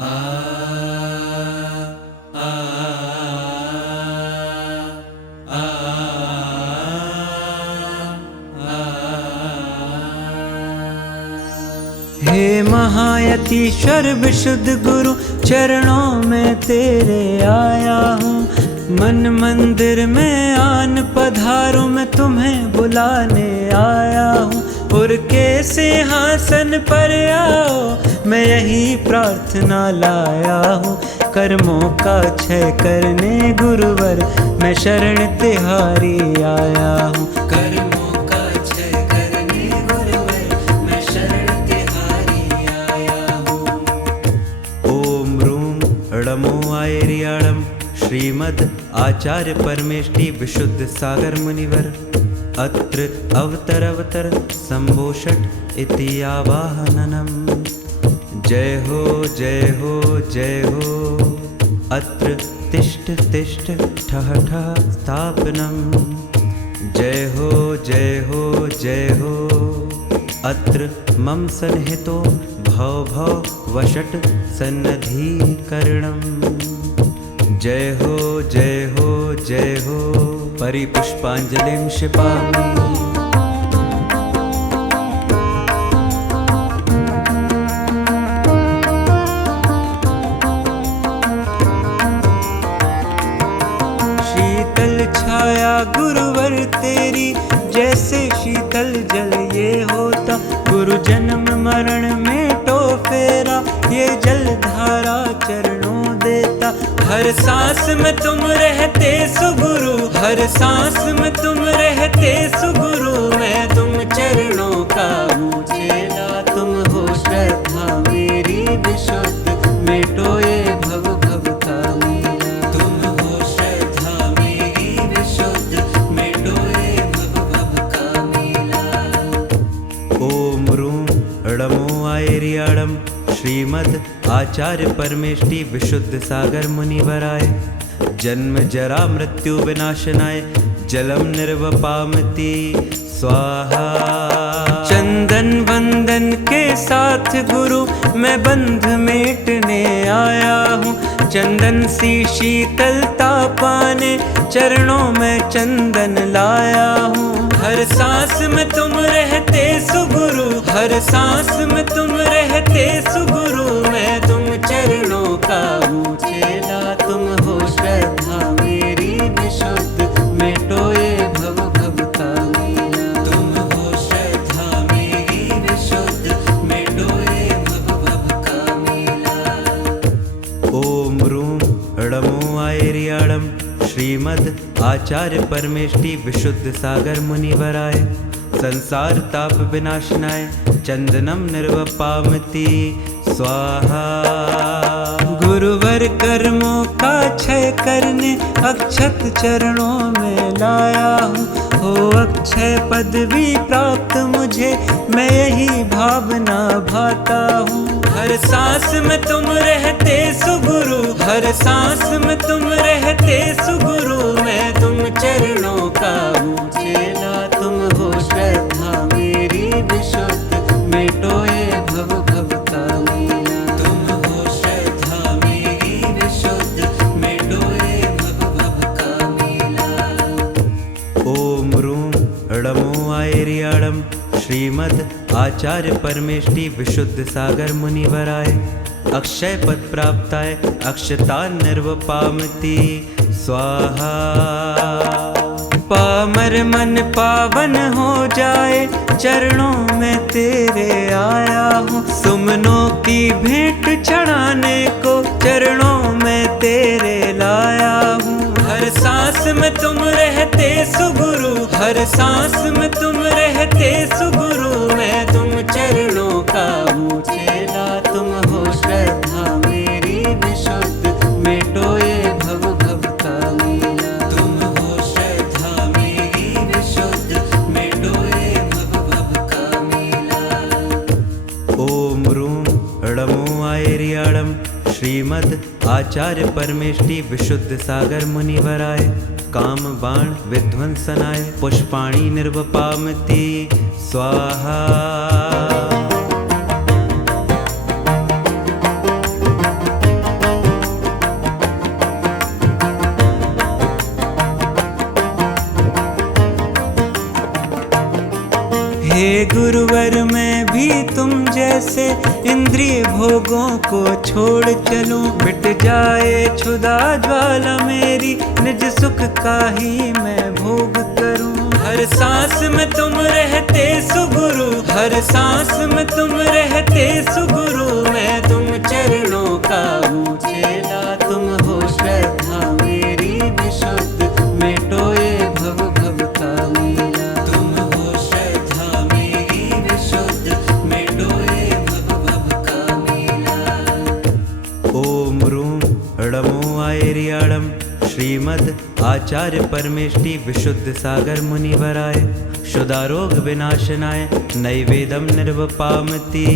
हे महायतीश्वर विशुद्ध गुरु, चरणों में तेरे आया हूँ। मन मंदिर में आन पधारूं, मैं तुम्हें बुलाने आया हूँ। पुर के सिंहासन पर आओ, मैं यही प्रार्थना लाया हूँ। कर्मों का क्षय करने गुरुवर, मैं शरण तिहारी आया हूँ। कर्मों का क्षय करने गुरुवर, मैं शरण तिहारी आया हूँ। ओम रूम णमो आयर्याणम श्रीमद् आचार्य परमेष्टि विशुद्ध सागर मुनिवर। अत्र अवतर संभोषट इति आवाहननम। जय हो जय हो जय हो। अत्र तिष्ठ तिष्ठ ठः ठः स्थापनम। जय हो जय हो जय हो। अत्र मम सन्निहितो भव भव वषट् सन्नधीकरणम्। जय हो जय हो जय हो। परिपुष्पांजलिं क्षिपामि। शीतल छाया गुरुवर तेरी, जैसे शीतल जल ये होता। गुरु जन्म मरण में तो फेरा, ये जल धारा चरणों देता। हर सांस में तुम रहते सुगुरु, हर सांस में तुम रहते सुगुरु। मैं तुम चरणों का हूँ चेला, तुम हो श्रद्धा मेरी विशुद्ध, मिटो ये भव भव का मेला। तुम हो श्रद्धा मेरी विशुद्ध, मिटो ये भव भव का मेला। ओम रूम णमो आयर्याणम श्रीमद् आचार्य परमेष्टि विशुद्ध सागर मुनिवराय। जन्म जरा मृत्यु विनाशनाय, जलम निर्वपामति स्वाहा। चंदन वंदन के साथ गुरु, मैं बंध मेटने आया हूँ। चंदन सी शीतलता पाने, चरणों में चंदन लाया हूँ। हर सांस में तुम रहते सुगुरु, हर सांस में तुम रहते सुगुरु। मैं तुम चरणों का हूँ चेला, तुम हो श्रद्धा मेरी विशुद्ध, मिटो ये भव भव का मेला। तुम हो श्रद्धा मेरी विशुद्ध, मिटो ये भव भव का मेला। ओम रूम णमो आयर्याणम श्रीमद् आचार्य परमेष्टि विशुद्ध सागर मुनिवराय। संसार ताप विनाशनाय, चंदनम निर्वपामति स्वाहा। गुरुवर कर्मों का क्षय करने, अक्षत चरणों में लाया हूँ। हो अक्षय पदवी प्राप्त मुझे, मैं यही भावना भाता हूँ। हर सांस में तुम रहते सुगुरु, हर सांस में तुम रहते सुगुरु। मैं तुम चरणों का हूँ चेला, तुम हो श्रद्धा मेरी विशुद्ध, मिटो ये भव भव का मेला। तुम हो श्रद्धा मेरी विशुद्ध, मिटो ये भव भव का मेला। ओम रूम णमो आयर्याणम श्रीमद् आचार्य परमेष्टि विशुद्ध सागर मुनिवराय। अक्षय पद प्राप्ताय, अक्षतान निर्वपामति स्वाहा। पामर मन पावन हो जाए, चरणों में तेरे आया हूँ। सुमनों की भेंट चढ़ाने को, चरणों में तेरे लाया हूँ। हर सांस में तुम रहते सुगुरु, हर सांस में तुम रहते सुगुरु। मैं तुम चरणों का हूँ चेला, तुम हो श्रद्धा मेरी विशुद्ध, मिटो ये भव भव का मेला। तुम हो श्रद्धा मेरी विशुद्ध, मिटो ये भव भव का मेला। ओम रूम णमो आयर्याणम श्रीमद् आचार्य परमेष्टि विशुद्ध सागर मुनिवराय। काम बाण विध्वंसनाय, पुष्पाणि निर्वपामति स्वाहा। हे गुरुवर मैं भी तुम जैसे इंद्रिय भोगों को छोड़ चलूं। मिट जाए क्षुधा ज्वाला मेरी, निज सुख का ही मैं भोग करूं। हर सांस में तुम रहते सुगुरु, हर सांस में तुम रहते सुगुरु। मैं तुम चरणों का हूँ चेला, तुम हो श्रद्धा मेरी विशुद्ध, मिटो ये भव भव का मेला। तुम हो श्रद्धा मेरी विशुद्ध, मिटो ये भव भव का मेला। ओम रूम णमो आयर्याणम श्रीमद् आचार्य परमेष्टि विशुद्ध सागर मुनिवराय शुदारोग विनाशनाय नैवेदम निर्वपामति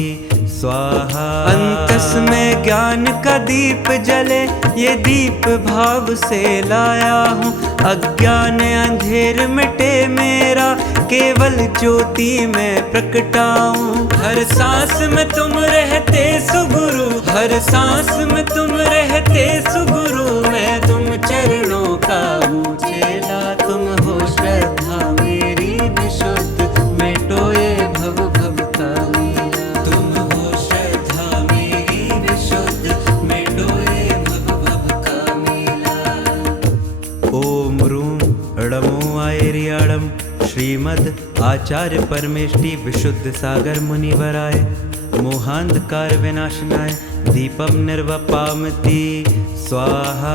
स्वाहा। अंतस में ज्ञान का दीप जले, ये दीप भाव से लाया हूँ। अज्ञान अंधेर मिटे मेरा, केवल ज्योति में प्रकटाऊं। हर सांस में तुम रहते सुगुरु, हर सांस में तुम रहते सुगुरु। मैं तुम चरणों का हूँ चेला, तुम हो श्रद्धा मेरी विशुद्ध, मिटो ये भव भव का मेला। तुम हो श्रद्धा मेरी विशुद्ध, मिटो ये भव भव का मेला। ओम रूम णमो आयर्याणम श्रीमद् आचार्य परमेष्टि विशुद्ध सागर मुनिवराय मोहांधकार विनाशनाय दीपम निर्वपामति स्वाहा।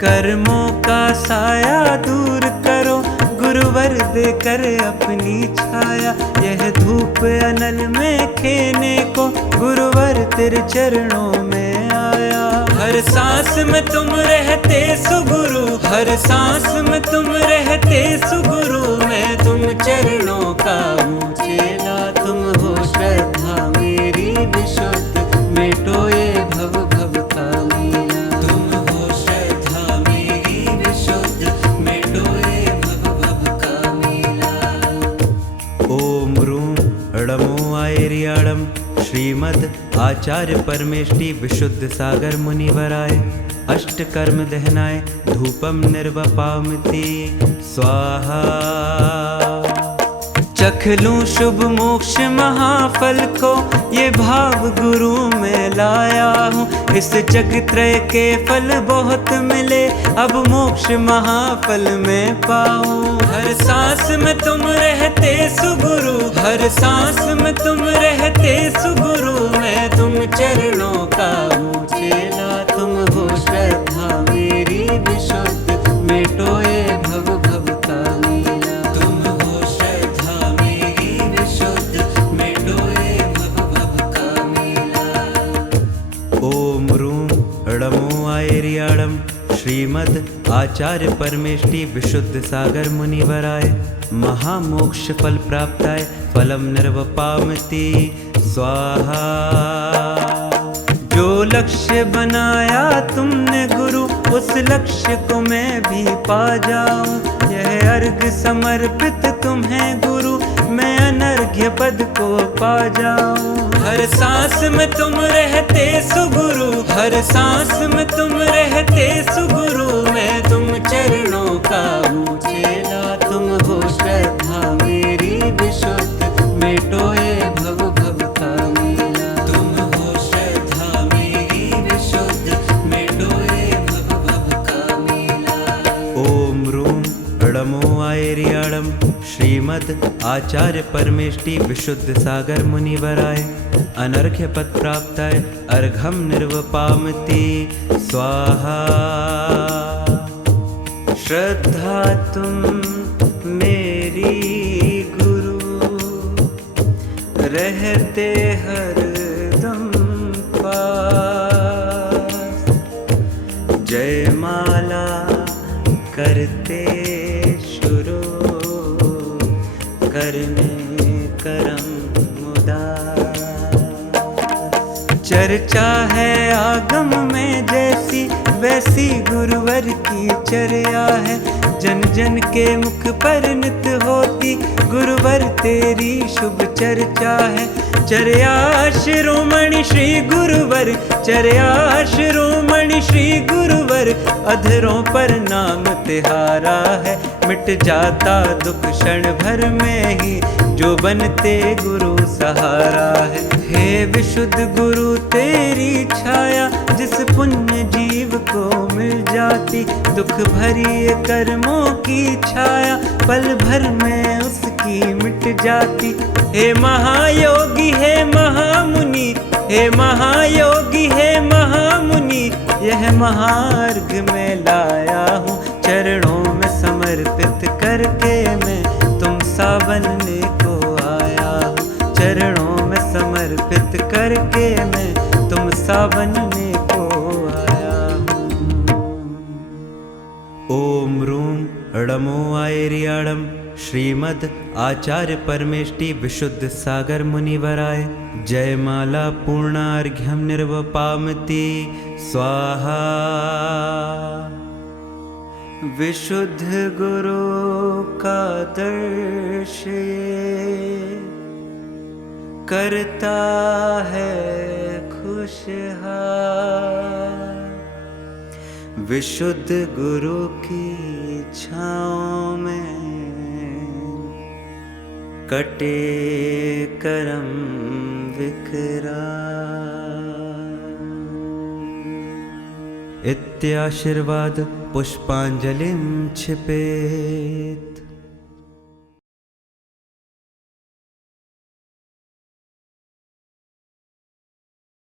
कर्मों का साया दूर करो गुरुवर देकर अपनी छाया। यह धूप अनल में खेने को गुरुवर तेरे चरणों में आया। हर सांस में तुम रहते सुगुरु, हर सांस में तुम रहते सुगुरु। मैं तुम चरणों का हूँ चेला, तुम हो श्रद्धा मेरी विशुद्ध, मिटो ये भव भव का मेला। तुम हो श्रद्धा मेरी विशुद्ध, मिटो ये भव भव का मेला। ओम रूम णमो आयर्याणम श्रीमद् आचार्य परमेष्टि विशुद्ध सागर मुनिवराय अष्ट कर्म दहनाय धूपम निर्वपामति स्वाहा। चख लूं शुभ मोक्ष महाफल को, ये भाव गुरु में लाया हूँ। इस जग त्रय के फल बहुत मिले, अब मोक्ष महाफल में पाऊं। हर सांस में तुम रहते सुगुरु, हर सांस में तुम रहते सुगुरु। मैं तुम चरणों का हूँ चेला, तुम हो श्रद्धा मेरी विशुद्ध, मिटो ये भव भव का मेला। तुम हो श्रद्धा मेरी विशुद्ध, मिटो ये भव भव का मेला। ओम रूम णमो आयर्याणम श्रीमद् आचार्य परमेष्टि विशुद्ध सागर मुनिवराय महामोक्ष फल प्राप्ताय फलम निर्वपामति स्वाहा। जो लक्ष्य बनाया तुमने गुरु, उस लक्ष्य को मैं भी पा जाऊं। यह अर्घ समर्पित तुम्हें गुरु, मैं अनर्घ्य पद को पा जाऊं। हर सांस में तुम रहते सुगुरु, हर सांस में तुम रहते सुगुरु। मैं तुम चरणों का हूँ चेला, तुम हो श्रद्धा मेरी विशुद्ध, मिटो ये भव भव का मेला। तुम हो श्रद्धा मेरी विशुद्ध, मिटो ये भव भव का मेला। ओम रूम णमो आयर्याणम श्रीमद् आचार्य परमेष्टि विशुद्ध सागर मुनिवराय अनर्घ्य पद प्राप्ताय अर्घम निर्वपामति स्वाहा। श्रद्धा तुम मेरी गुरु, रहते हर दम पास। जयमाला करते शुरू, करने करम मुदास। चर्चा है आगम में जैसी, वैसी गुरुवर की चर्या है। जन जन के मुख पर नित होती, गुरुवर तेरी शुभ चर्चा है। चर्या शिरोमणि श्री गुरुवर, चर्या शिरोमणि श्री गुरुवर। अधरों पर नाम तिहारा है, मिट जाता दुख क्षण भर में ही। जो बनते गुरु सहारा है। हे विशुद्ध गुरु तेरी छाया जिस पुण्य जीव को मिल जाती, दुख भरी कर्मों की छाया पल भर में उसकी मिट जाती। हे महायोगी हे महामुनि, हे महायोगी हे महामुनि, यह महार्घ में लाया हूँ चरणों में समर्पित करके मैं तुम सा बनने को आया हूँ। चरणों में समर्पित करके मैं तुम सा बनने को आया हूँ। ओम रूम ड़मो आयरियाड़म श्रीमद् आचार्य परमेष्टि विशुद्ध सागर मुनिवराय जयमाला पूर्णार्घ्यम निर्वपामति स्वाहा। विशुद्ध गुरु का दर्श ये करता है खुशहाल। विशुद्ध गुरु की छाँव में कटे करम विकराल। इत्याशीर्वाद पुष्पांजलिं क्षिपेत्।